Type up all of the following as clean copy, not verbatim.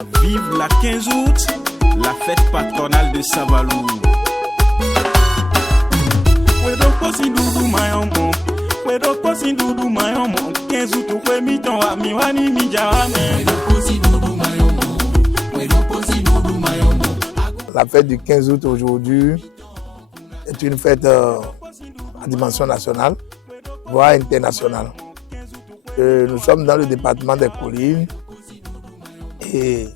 Vive la 15 août, la fête patronale de Savalou. La fête du 15 août aujourd'hui est une fête à dimension nationale, voire internationale. Nous sommes dans le département des Collines et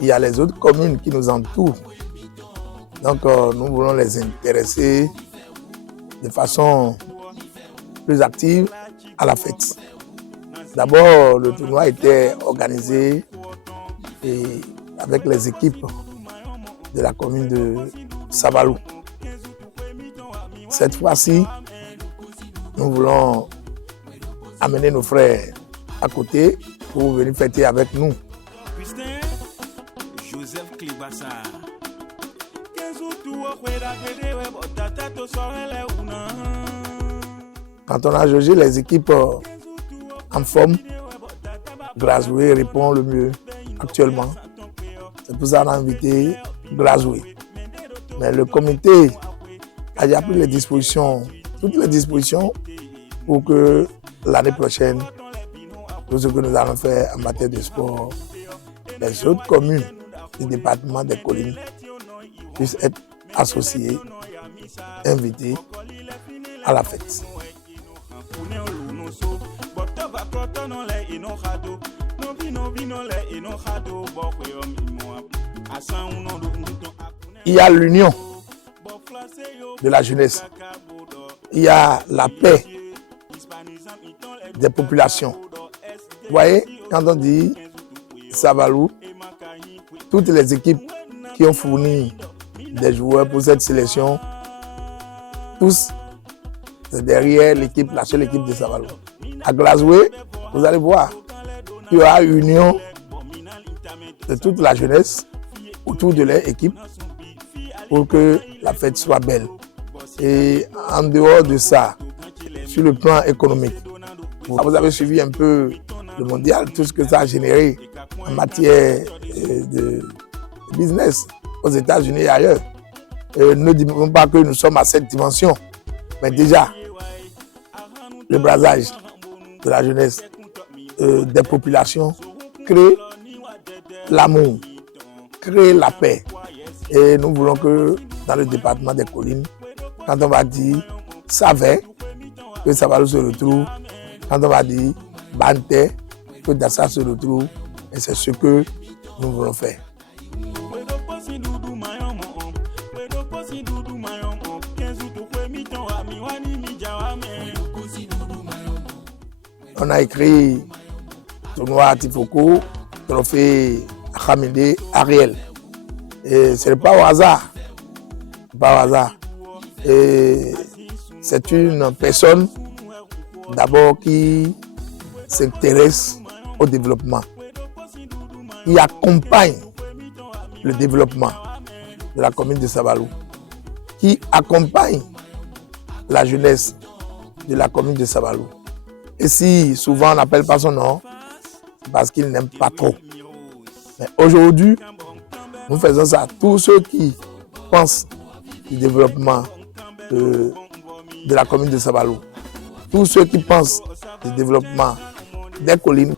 il y a les autres communes qui nous entourent. Donc nous voulons les intéresser de façon plus active à la fête. D'abord, le tournoi était organisé avec les équipes de la commune de Savalou. Cette fois-ci, nous voulons amener nos frères à côté pour venir fêter avec nous. Quand on a jaugé les équipes en forme, Grazoué répond le mieux actuellement. C'est pour ça qu'on a invité Grazoué. Mais le comité a déjà pris toutes les dispositions pour que l'année prochaine, tout ce que nous allons faire en matière de sport, les autres communes du département des Collines puissent être associées, invitées à la fête. Il y a l'union de la jeunesse, il y a la paix des populations. Vous voyez, quand on dit Savalou, toutes les équipes qui ont fourni des joueurs pour cette sélection, tous, c'est derrière l'équipe, la seule équipe de Savalou. À Grazoué, vous allez voir qu'il y aura une union de toute la jeunesse autour de leur équipe pour que la fête soit belle. Et en dehors de ça, sur le plan économique, vous avez suivi un peu le mondial, tout ce que ça a généré en matière de business aux États-Unis et ailleurs. Ne disons pas que nous sommes à cette dimension, mais déjà, le brasage de la jeunesse, des populations, crée l'amour, crée la paix. Et nous voulons que dans le département des Collines, quand on va dire Savé, que Savalou se retrouve, quand on va dire Banté, que Dassa se retrouve, et c'est ce que nous voulons faire. On a écrit tournoi Tifoko, trophée Hamidé Ariel. Et ce n'est pas au hasard. Pas au hasard. Et c'est une personne d'abord qui s'intéresse au développement, qui accompagne le développement de la commune de Savalou, qui accompagne la jeunesse de la commune de Savalou. Et si souvent on n'appelle pas son nom, c'est parce qu'il n'aime pas trop. Mais aujourd'hui, nous faisons ça. Tous ceux qui pensent du développement de la commune de Savalou, tous ceux qui pensent du développement des collines,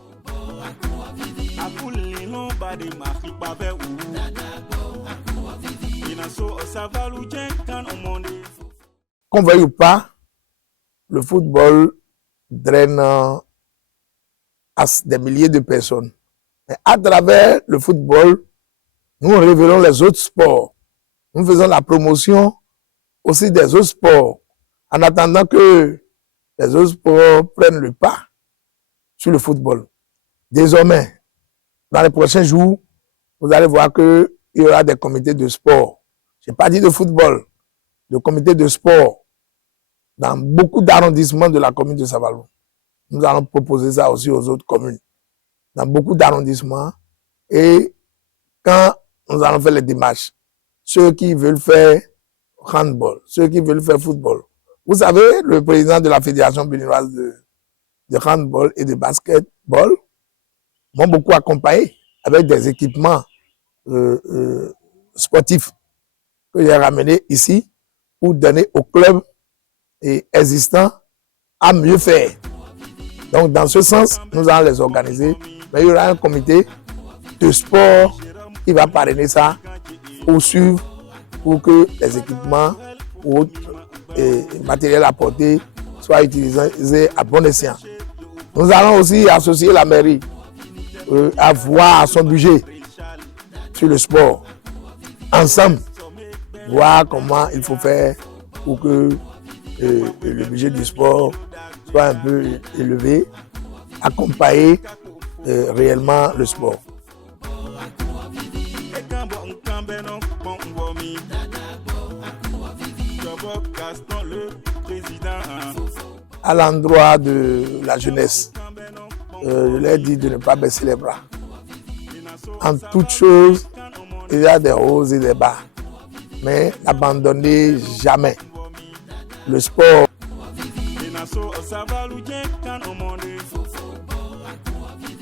qu'on veuille ou pas, le football draine des milliers de personnes. Mais à travers le football, nous révélons les autres sports. Nous faisons la promotion aussi des autres sports, en attendant que les autres sports prennent le pas sur le football. Désormais, dans les prochains jours, vous allez voir qu'il y aura des comités de sport. Je n'ai pas dit de football, de comités de sport dans beaucoup d'arrondissements de la commune de Savalou. Nous allons proposer ça aussi aux autres communes, dans beaucoup d'arrondissements. Et quand nous allons faire les démarches, ceux qui veulent faire handball, ceux qui veulent faire football. Vous savez, le président de la Fédération béninoise de handball et de basketball m'ont beaucoup accompagné. avec des équipements sportifs que j'ai ramenés ici pour donner aux clubs existants à mieux faire. Donc, dans ce sens, nous allons les organiser. Mais il y aura un comité de sport qui va parrainer ça pour suivre, pour que les équipements ou autres matériels apportés soient utilisés à bon escient. Nous allons aussi associer la mairie à voir son budget sur le sport. Ensemble, voir comment il faut faire pour que le budget du sport soit un peu élevé, accompagner réellement le sport. À l'endroit de la jeunesse, je leur dis de ne pas baisser les bras. En toute chose, il y a des hauts et des bas, mais n'abandonnez jamais le sport.